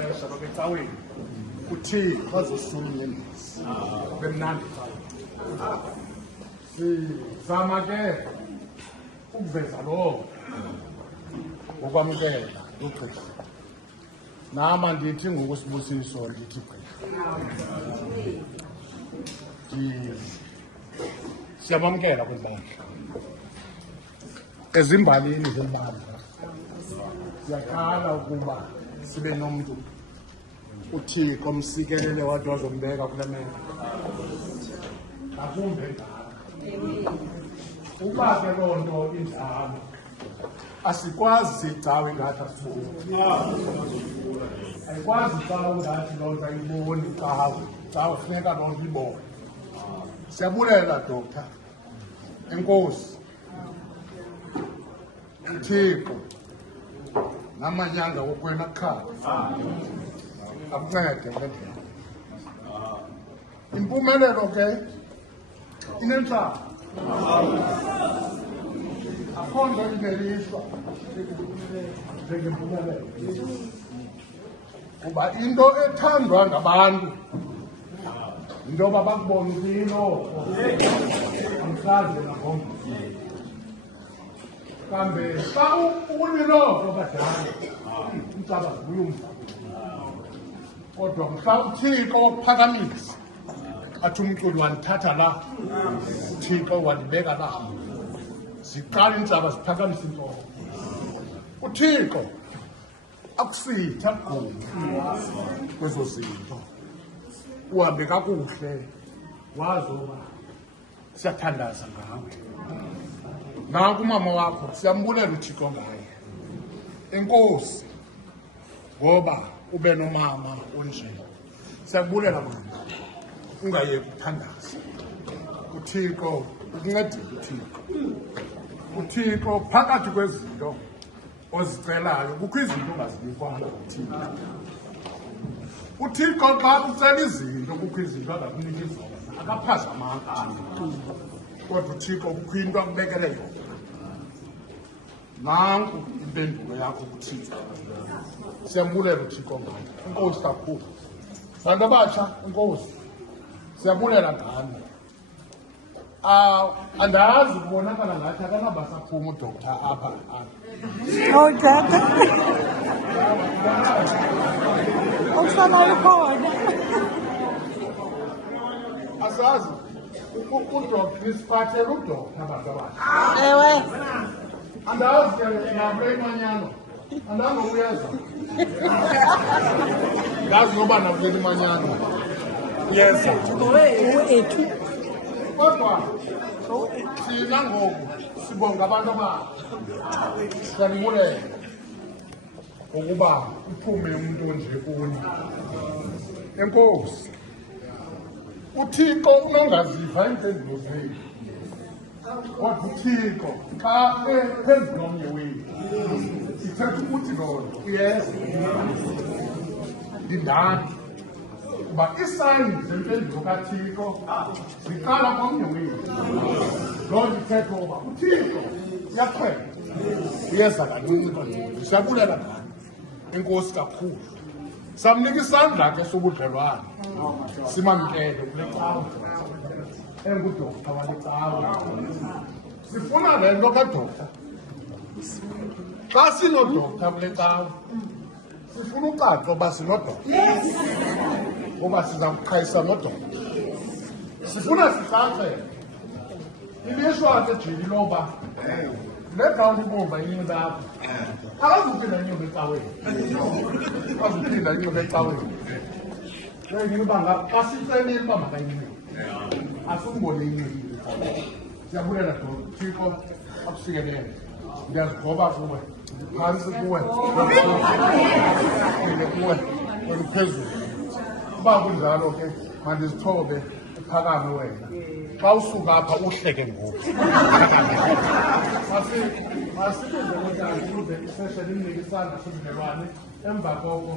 ixesha lobe ecaweni uThixo azosula imbizi bemnandi sizama ke ukuveza lokho ngokwamukela ugqirha nama ndithi ngokusibusiso ndithi siyamamkela kwezandla ezimbalini zelibandla siyaqala ukuba sibe nomntu uThixo omsikelele wathi wazombeka kule meko ngakumbe ngalo uba ke loo nto injalo asikwazi siyicawe ngathi asibuka ayikwazi icawe ngathi loo nto ayiboni cawe funeka loo nto ibone siyabulela Doctor enkosi uThixo namanyanga wokwena khala akuncede ngendlela impumelelo ke inentlalo akho nto ingelishwa njengempumelelo kuba into ethandwa ngabantu into yoba bakubona ukuyilo amhlaze nangomba kambe xa ukuliloko badala umhlaba zibuye umhlaba kodwa mhla uThixo waphakamisa athi umculi wandithatha la uThixo wandibeka la ziqala intlaba ziphakamisa intloko uThixo akusitha akugqumi kwezo zinto uhambe kakuhle wazoba siyathandaza ngawe nanku umama wakho siyambulela uThixo ngaye enkosi ngoba ube nomama onje siyakubulela mama ungayeki ukuthandaza uThixo ukuncedile uThixo phakathi kwezinto ozicelayo kukho izinto ongazibikwanga uThixo xa ucela izinto kukho izinto angakunika zona akaphazamanga kodwa uThixo kukho into akubekele yona nanku impendulo yakho kuThixo siyambulela uThixo ngayo enkosi kakhulu bantu abatsha enkosi siyabulela ngani andazi kubonakala ngathi akanabasaphuma uDoctor apha tata usana lukhona asazi uDoctor isiphathele uDoctor abantu abasha ewe andazi nabo imanyano andangokuyeza ngazi noba nakule imanyano yeza ethu kodwa thina ngoku sibonga abantu abasha siyabulela ukuba uphume umuntu onje kuni enkosi uThixo unongaziva iimpendulo zethu kodwa uThixo xa phezu komnye wethu ithetha ukuthi loo nto uyeza ndindani kuba isayini zempendulo kaThixo ziqala komnye wethu loo nto ithetha uba uThixo uyakhwela uyeza kancinci kancinci siyabulela ngani enkosi kakhulu samnika isandla ke sobudlelwane simamkele kule cawe enguDoctor wale cawe sifuna le nto kaDoctor xa sinoDoctor kule cawe sifuna ucaca uba sinoDoctor ngoba siza kuqhayisa noDoctor sifuna sicace ilishwa ke jini loba le gawuni ibomba inyuka apho akazuphinda inyuka ecaweni akazuphinda inyuka ecaweni njengoba xa sicelile uba makayinyuke asikumbone inyukile siyabulela Thixo akusikelele ndiyazigoba kuwe phantsi kuwe kuwe oluphezulu uba kunjalo ke mandizithobe uphakame wena xa usuka apha uhleke ngoku masibize kotani ukuze iseshe limnike isandla sobudlelwane emva koko